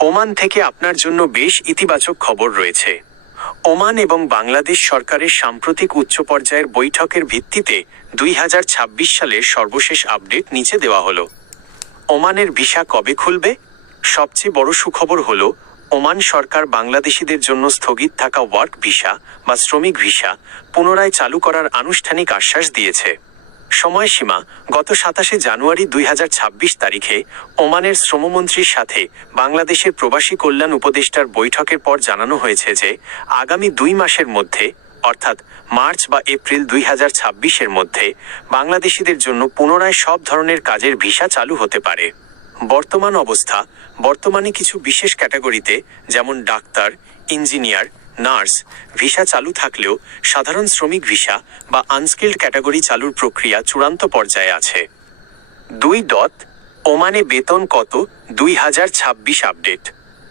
Oman থেকে আপনার জন্য বেশ ইতিবাচক খবর রয়েছে। ওমান এবং বাংলাদেশ সরকারের সাম্প্রতিক উচ্চ পর্যায়ের বৈঠকের ভিত্তিতে 2026 সালের সর্বশেষ আপডেট নিচে দেওয়া হলো। ওমানের ভিসা কবে খুলবে? সবচেয়ে বড় সুখবর হলো ওমান সরকার বাংলাদেশিদের জন্য স্থগিত থাকা ওয়ার্ক ভিসা বা শ্রমিক ভিসা পুনরায় চালু করার আনুষ্ঠানিক আশ্বাস দিয়েছে। সময়সীমা গত 27 জানুয়ারি 2026 তারিখে ওমানের শ্রমমন্ত্রীর সাথে বাংলাদেশের প্রবাসী কল্যাণ উপদেষ্টার বৈঠকের পর জানানো হয়েছে যে আগামী 2 মাসের মধ্যে অর্থাৎ মার্চ বা এপ্রিল 2026-এর মধ্যে বাংলাদেশিদের জন্য পুনরায় সব ধরনের কাজের ভিসা চালু হতে পারে। বর্তমান অবস্থা: বর্তমানে কিছু বিশেষ ক্যাটাগরিতে যেমন ডাক্তার, ইঞ্জিনিয়ার, নার্স ভিসা চালু থাকলেও সাধারণ শ্রমিক ভিসা বা আনস্কিল্ড ক্যাটাগরি চালুর প্রক্রিয়া চূড়ান্ত পর্যায়ে আছে। 2. ওমানে বেতন কত? 2026 আপডেট।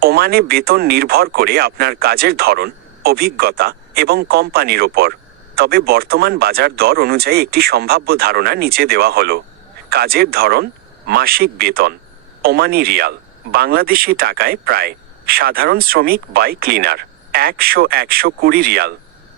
ওমানে বেতন নির্ভর করে আপনার কাজের ধরন, অভিজ্ঞতা এবং কোম্পানির ওপর। তবে বর্তমান বাজার দর অনুযায়ী একটি সম্ভাব্য ধারণা নিচে দেওয়া হলো। কাজের ধরন: মাসিক বেতন ওমানি রিয়াল, বাংলাদেশি টাকায় প্রায়। সাধারণ শ্রমিক বাই ক্লিনার 120 রিয়াল,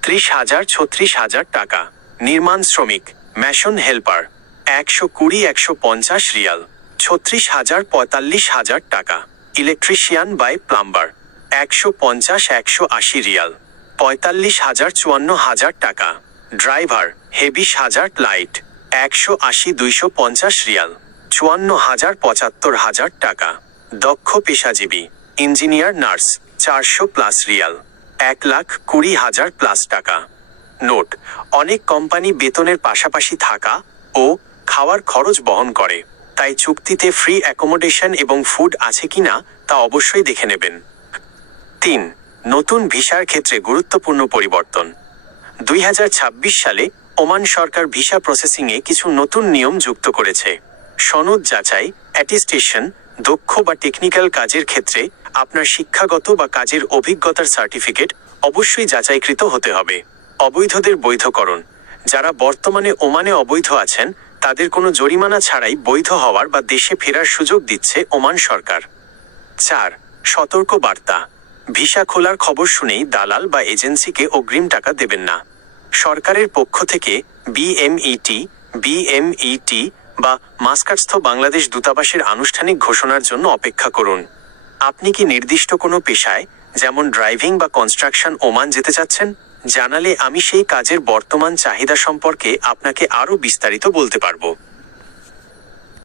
30,000-36,000 টাকা। নির্মাণ শ্রমিক ম্যাশন হেল্পার 120-150 রিয়াল, 36,000-45,000 টাকা। ইলেকট্রিশিয়ান বাই প্লাম্বার 150-180 রিয়াল, 45,000-54,000 টাকা। ড্রাইভার হেভি হাজার লাইট 180-250 রিয়াল, 54,000-75,000 টাকা। দক্ষ পেশাজীবী ইঞ্জিনিয়ার নার্স 400+ রিয়াল, 1,20,000+ টাকা। নোট: অনেক কোম্পানি বেতনের পাশাপাশি থাকা ও খাওয়ার খরচ বহন করে, তাই চুক্তিতে ফ্রি অ্যাকোমোডেশন এবং ফুড আছে কিনা তা অবশ্যই দেখে নেবেন। 3. নতুন ভিসার ক্ষেত্রে গুরুত্বপূর্ণ পরিবর্তন। 2026 সালে ওমান সরকার ভিসা প্রসেসিংয়ে কিছু নতুন নিয়ম যুক্ত করেছে। সনদ যাচাই, অ্যাটেস্টেশন, দক্ষ বা টেকনিক্যাল কাজের ক্ষেত্রে আপনার শিক্ষাগত বা কাজের অভিজ্ঞতার সার্টিফিকেট অবশ্যই যাচাইকৃত হতে হবে। অবৈধদের বৈধকরণ: যারা বর্তমানে ওমানে অবৈধ আছেন তাদের কোনো জরিমানা ছাড়াই বৈধ হওয়ার বা দেশে ফেরার সুযোগ দিচ্ছে ওমান সরকার। 4. সতর্ক বার্তা: ভিসা খোলার খবর শুনেই দালাল বা এজেন্সিকে অগ্রিম টাকা দেবেন না। সরকারের পক্ষ থেকে বিএমইটি বা মাস্কাটস্থ বাংলাদেশ দূতাবাসের আনুষ্ঠানিক ঘোষণার জন্য অপেক্ষা করুন। আপনি কি নির্দিষ্ট কোনো পেশায় যেমন ড্রাইভিং বা কনস্ট্রাকশন ওমান যেতে চাচ্ছেন? জানালে আমি সেই কাজের বর্তমান চাহিদা সম্পর্কে আপনাকে আরও বিস্তারিত বলতে পারবো।